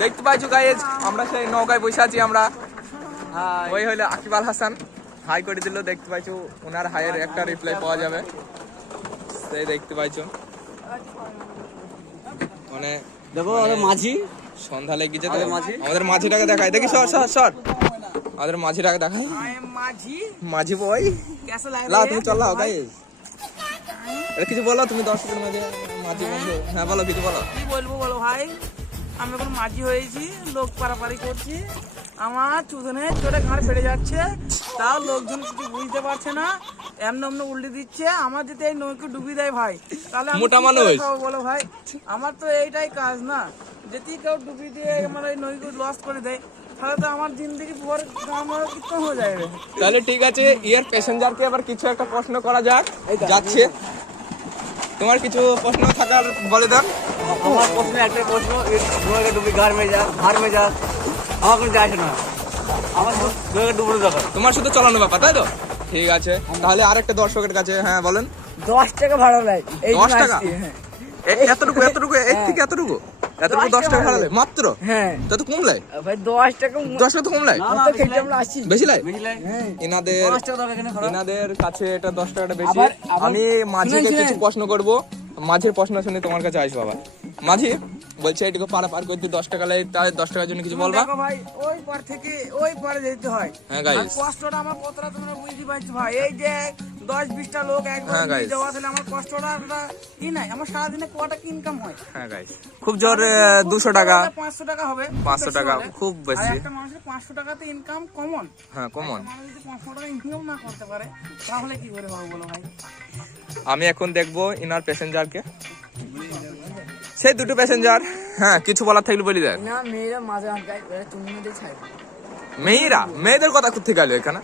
দেখতে পাইছো গাইজ আমরা সেই নৌকায় বসে আছি আমরা। ওই হলো আকিব আল হাসান, হাই করে দিল। দেখতে পাইছো ওনার হাইয়ের একটা রিপ্লাই পাওয়া যাবে, সেই দেখতে পাইছো। মানে দেখো মাঝি সন্ধ্যা লেগে গেছে তো, আমাদের মাঝিটাকে দেখাই। দেখি সর সর সর, আমাদের মাঝিটাকে দেখাই। মাঝি বই লা, তুমি চল লাও গাইজ। এটা কিছু বলো তুমি দর্শকের মাঝে, মাঝি বন্ধু। হ্যাঁ বলো, কিছু বলো। কি বলবো বলো ভাই, আমি এখন মাঝি হয়েছি, লোক পারাপারি করছি, আমার চুদনে চোটে ঘাড় ফেটে যাচ্ছে, তাও লোকজন কিছু বুঝতে পারছে না, এমন উল্টে দিচ্ছে। আমার যদি এই নৌকে ডুবি দেয় ভাই, তাহলে আমি মোটা কি করে মানুষ। খাবো বলো ভাই? আমার তো এইটাই কাজ না, যদি কেউ ডুবি দিয়ে আমার এই নৌকে লস করে দেয়, তাহলে তো আমার জিন্দগি পর আমার কিচ্ছু হয়ে যাবে। তাহলে ঠিক আছে, ইয়ার প্যাসেঞ্জারকে আবার কিছু একটা প্রশ্ন করা যাক। যাচ্ছে, তোমার কিছু প্রশ্ন থাকার বলে দেন। আমার প্রশ্ন একটা প্রশ্ন, নৌকে ডুবি ঘর মে যা আমার কোনো যায় না, আমার নৌকে ডুবুর দরকার। তোমার শুধু চালানো ব্যাপার, তাই তো? ঠিক আছে, তাহলে আরেকটা দর্শকের কাছে, হ্যাঁ বলেন। 10 টাকা ভাড়া নেয়। 10 টাকা? এতটুকু এতটুকু এর থেকে এতটুকু 10 টাকা ভাড়া লাগে মাত্র? হ্যাঁ তা তো কম লাই ভাই, 10 টাকা 10 টাকা তো কম লাই, আমরা আসছি। বেশি লাই হ্যাঁ, এনাদের কাছে এটা 10 টাকাটা বেশি। আমি মাঝিকে কিছু প্রশ্ন করব, মাঝির প্রশ্ন শুনে তোমার কাছে আসবো। আবার মাঝি বলছে এটুকু পার করতে 10 টাকা লাগে, তাই 10 টাকার জন্য কিছু বলবা? দেখো ভাই, ওই পার থেকে ওই পারে যেতে হয়। হ্যাঁ গাইস, আর কষ্টটা আমার কতটা তোমরা বুঝতে পারছো ভাই। এই যে 10-20টা লোক একবার হ্যাঁ guys। যাওয়া, তাহলে আমার কষ্টটা ই নাই। আমার সারাদিনে কটা কি ইনকাম হয়? হ্যাঁ গাইস, খুব জোর 200 টাকা 500 টাকা হবে, 500 টাকা বেশি হলে। খুব আর বেশি। একটা মানুষের 500 টাকাতে ইনকাম কমন। হ্যাঁ কমন। মানুষ যদি 500 টাকা ইনকাম না করতে পারে, তাহলে কি করে হবে বলো ভাই? আমি এখন দেখবো ইনার প্যাসেঞ্জারকে, সেই দুটো প্যাসেঞ্জার। হ্যাঁ কিছু বলার থাকলে বলি দেন। না, মেয়েরা মাঝে আটকায়, তুমি মেয়েদের ছাড়। মেয়েরা, মেয়েদের কথা কোথেকে গেল এখানে?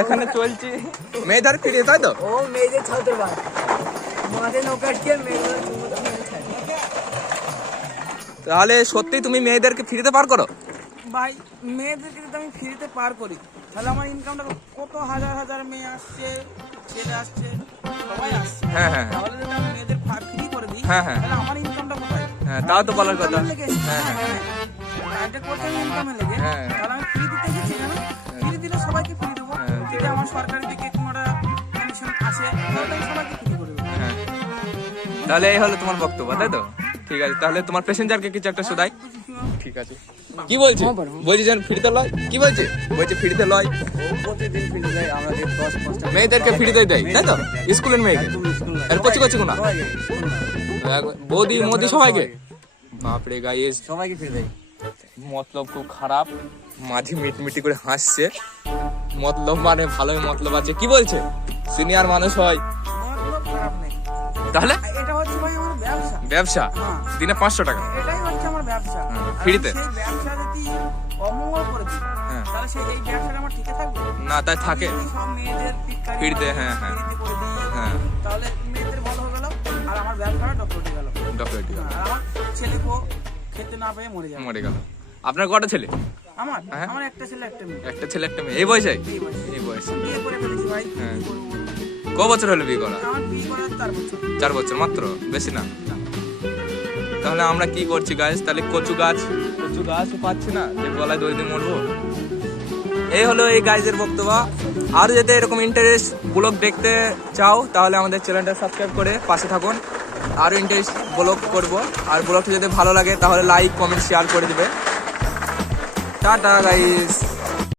এখানে চলছি মেয়েদের ফিরে, তাই তো? ও মেয়েদের ছাড়তে পারে, মাঝে নৌকা আটকে মেয়েদের ছাড়। তাহলে সত্যি তুমি মেয়েদেরকে ফিরিতে পার করো? ভাই, মেয়েদেরকে যদি আমি ফ্রিতে পার করি, তাহলে আমার ইনকামটা কত হাজার হাজার মেয়ে আসছে, ছেলে আসছে, সবাই আসছে। হ্যাঁ হ্যাঁ তাহলে যদি আমি মেয়েদের ফ্রি করে দিই, হ্যাঁ হ্যাঁ তাহলে আমার ইনকামটা কোথায়? হ্যাঁ, তাও তো বলার কথা। ইনকামের লেগে, হ্যাঁ হ্যাঁ, এটা করতে আমি ইনকামের লেগে, হ্যাঁ। তাহলে আমি ফ্রি দিতে গেছি কেন? ফ্রি দিলে সবাইকে ফ্রি দেবো। হ্যাঁ। যদি আমার সরকারি দিকে কোনো একটা কমিশন আসে, তাহলে আমি সবাইকে ফ্রি করে দেবো। হ্যাঁ, তাহলে এই হলো তোমার বক্তব্য, তাই তো? ঠিক আছে, তাহলে তোমার প্যাসেঞ্জারকে কিছু একটা শোনাই। ঠিক আছে, কি বলছে? বলছি যেন ফ্রিতে লয়, কি বলছে? বলছে ফ্রিতে লয়, প্রতিদিন ফিরে যায়, আমাদের 10-5 টাকা মেয়েদেরকে ফ্রিতে দেয়, তাই তো? স্কুলের মেয়েকে আর কচি কচি কোনা বৌদি মোদি সবাইকে। বাপরে গাইস, সবাইকে ফিরে দেয়। মতলব খুব খারাপ। মাঝি মিটমিটি করে হাসছে, মতলব মানে ভালোই মতলব আছে। কি বলছে? সিনিয়র মানুষ হয় মতলব খারাপ নেই, তাহলে এটা হচ্ছে ভাই আমার ব্যবসা। ব্যবসা, হ্যাঁ। দিনে 500 টাকা। এটাই হচ্ছে আমার ব্যবসা। হ্যাঁ, আর ফ্রিতে। সেই ব্যবসা যদি অমঙ্গল করে দিই, হ্যাঁ। তাহলে এই ব্যবসাটা আমার টিকে থাকবে না, তাই থাকে। যদি সব মেয়েদের পিটকারি ফ্রিতে, হ্যাঁ, হ্যাঁ। ফ্রিতে করে দিই, হ্যাঁ, তাহলে মেয়েদের ভালো হয়ে গেল, আর আমার ব্যবসাটা ডক্টর গেল, ডক্টরেট আর আমার ছেলেকেও খেতে না পেয়ে মরে যাবে। মরে গেল। আপনার কটা ছেলে? আমার হ্যাঁ। আমার একটা ছেলে একটা মেয়ে, একটা ছেলে একটা মেয়ে। এই বয়সে? এই বয়সে। এই বয়সে। বিয়ে করে ফেলেছি ভাই। হ্যাঁ। কি করবো বলুন? ক বছর হলো বিয়ে করা? আমার বিয়ে করার 4 বছর। 4 বছর মাত্র, বেশি না। তাহলে আমরা কি করছি গাছ? তাহলে কচু গাছও পাচ্ছি না, যে গলায় দড়ি দিয়ে মরবো। এই হলো এই গাইজের বক্তব্য। আর যদি এরকম ইন্টারেস্ট ব্লগ দেখতে চাও, তাহলে আমাদের চ্যানেলটা সাবস্ক্রাইব করে পাশে থাকুন। আরও ইন্টারেস্ট ব্লগ করব। আর ব্লগটা যদি ভালো লাগে, তাহলে লাইক কমেন্ট শেয়ার করে দিবে। Tata guys.